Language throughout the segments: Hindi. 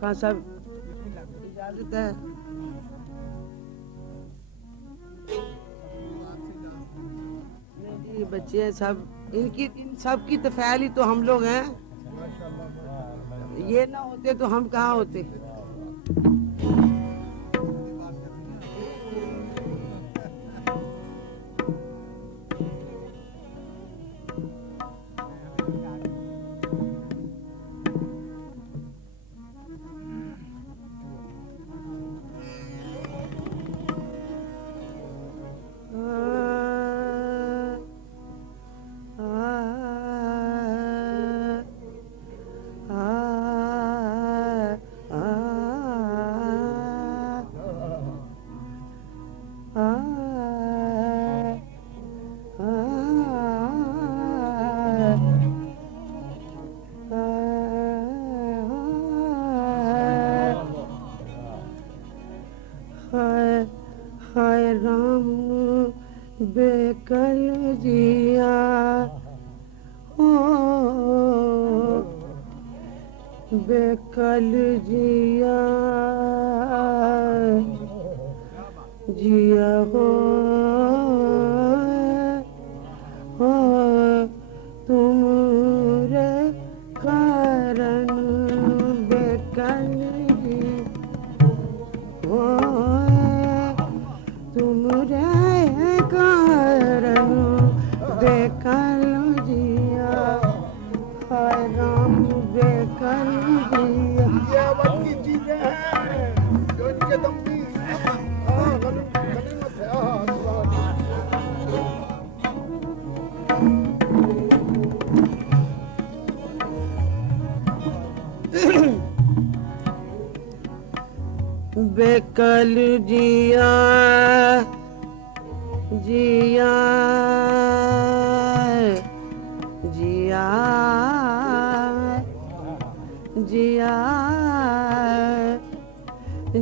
खान साहब इजाजत है। नहीं जी, बच्चे हैं सब, इन सब की तो फैल ही तो हम लोग हैं। ये ना होते तो हम कहाँ होते। हाय राम बेकल जिया हो, बेकल जिया जिया हो तुम रे कारण बेकल जी हो, तुम रे कारण बेकल जिया, हाय राम बेकल जिया। ये वक्त की चीजें हैं जो इनके दम की गनीमत है। बेकल जिया जिया जिया जिया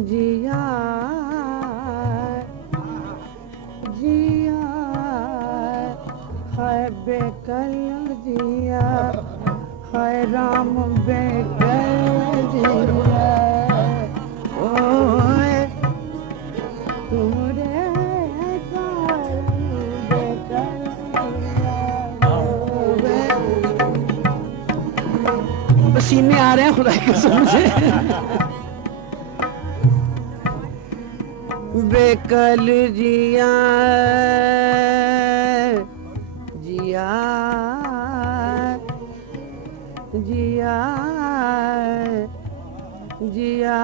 जिया जिया, हाय बेकल जिया, हाय राम बेकल जिया, ओए तुम रे कारण बेकल जिया। पसीने आ रहे हैं खुदा की कसम से। बेकल जिया जिया जिया जिया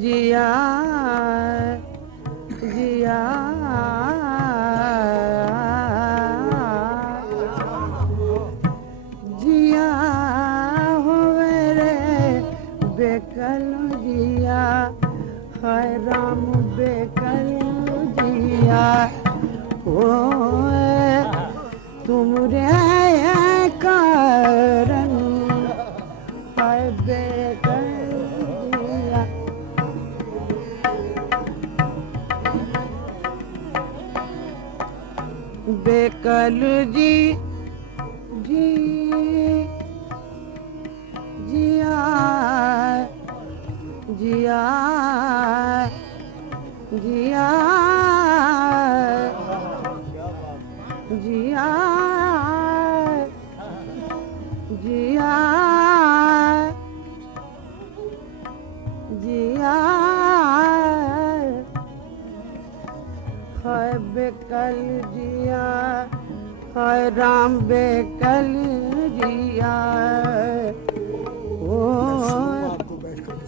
जिया जिया जिया होवे रे बेकल जिया, हाय राम बेकल जिया, ओए तुम रे कारण हाय बेकल जिया। बेकल जी जी जिया जिया जिया जिया जिया जिया, हाय बेकल जिया, हाय राम बेकल जिया, ओ आपको बैठकर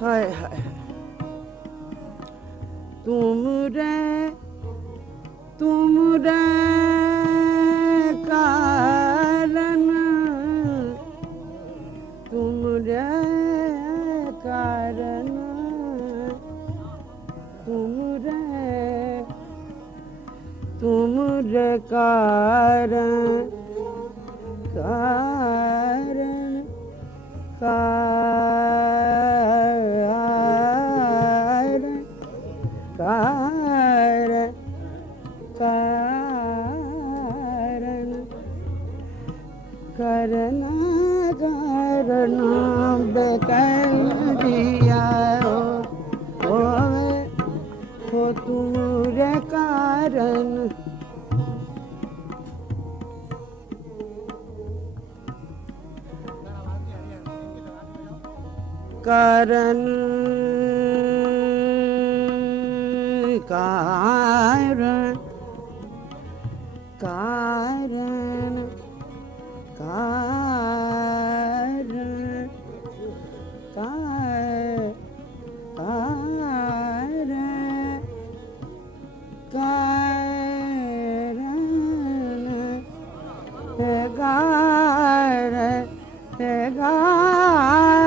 हाय हाय तुम रे कारण तुम रे कारण तुम रे कारण कारण कारण कारण कारण करना करना बेकल दिया हो तूरे कारण कारण कारण कारण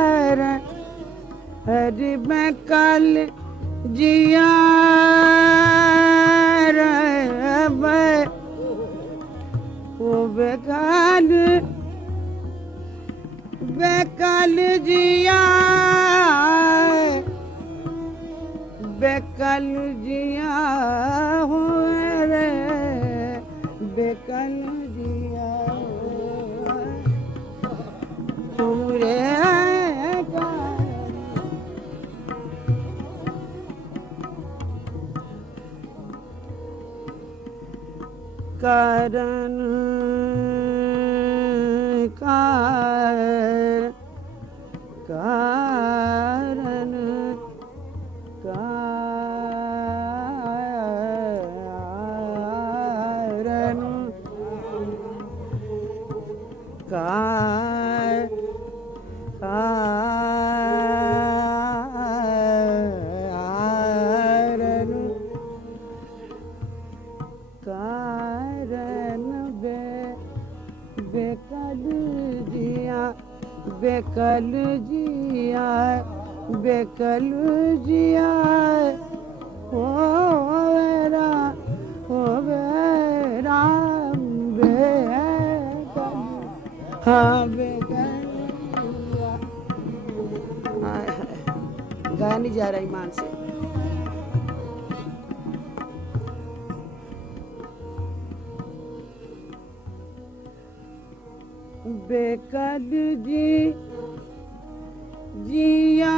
कारण हरि मैं कल जिया वो बेकाल बेकाल जिया बेकल जिया हो रे बेकल जिया तुमरे कारण कारण कारण कारण कारण बेकल जिया बेकल जिया बेकल जिया हो राम बेकल हाँ बेकल जिया गाया नहीं जा रहा ईमान से बेकल जी जिया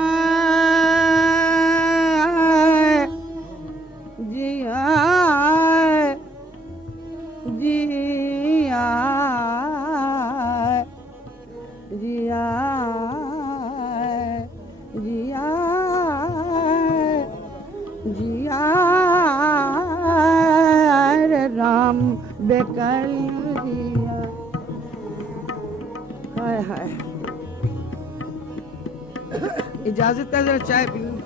जिया जिया जिया जिया जिया रे राम बेकल जिया हाय हाय इजाजत है जरा चाय पी लूं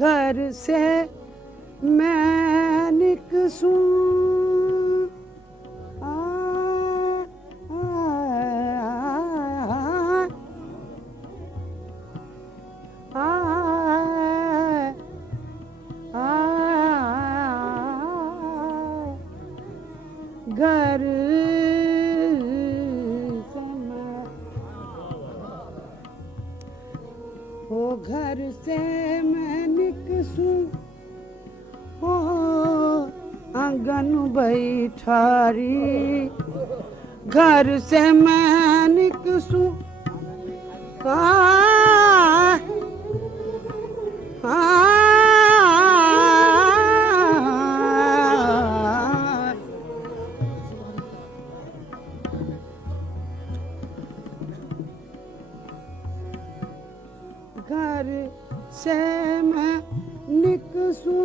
घर से मैं निकसूं घर हो घर से मैं निकसूं हो आंगन बैठारी घर से मैं निकसूं घर से मैं निकसूं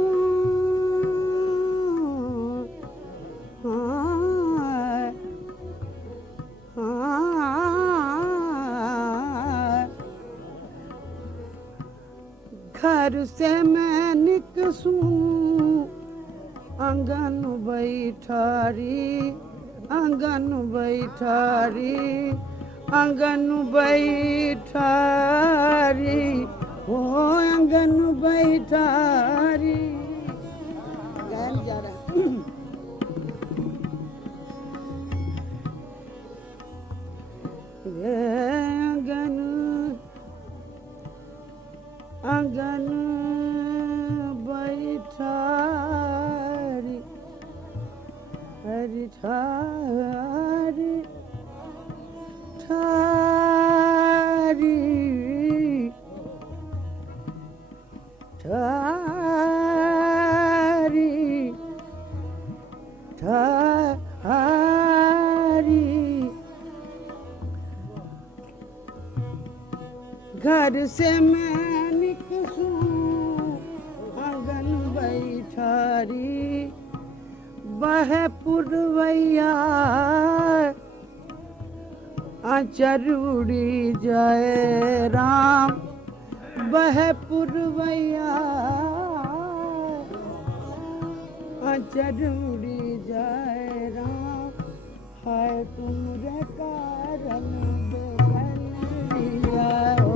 घर से मैं निकसूं आंगन बैठारी आंगन बैठारी हो आंगन बैठारी गायन जा रहा है। आंगन आंगन बैठारी हरि ठारी ठारी ठारी ठारी घर से मैं निकसूं आंगन बैठारी बह पुरवैया आचर उड़ी जाए राम बह पुरवैया आचर उड़ी जाए राम हाय तुमरे कारण बेकल दिया हो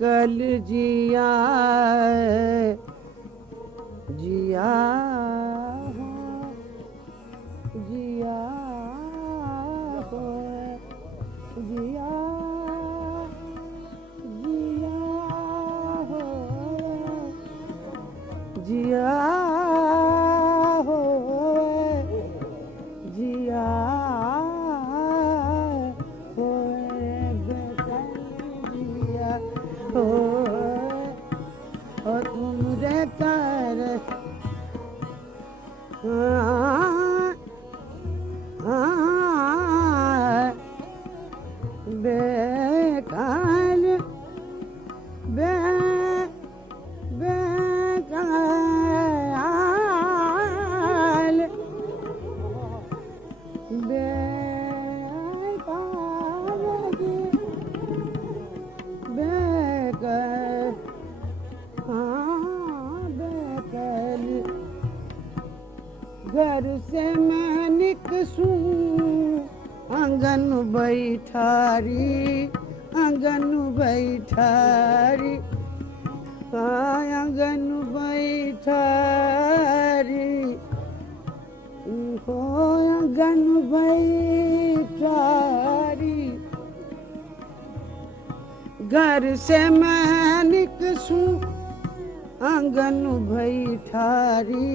कल जिया जिया हो जिया हो जिया जिया हो जिया हो जिया हो तुम रे कर बेकाल बेकाल घर से मैं निकसूं आंगन बैठारी आंगन बैठारी आंगन बैठारी हो आंगन बैठारी घर से मैं निकसूं आंगन बैठारी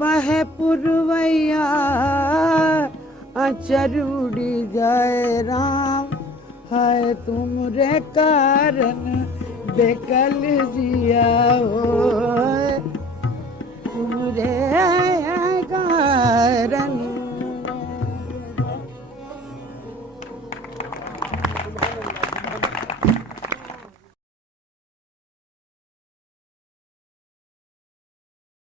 बह पुरवैया आचर उड़ी जाए राम हाय तुमरे कारण बेकल जिया हो तुमरे कारण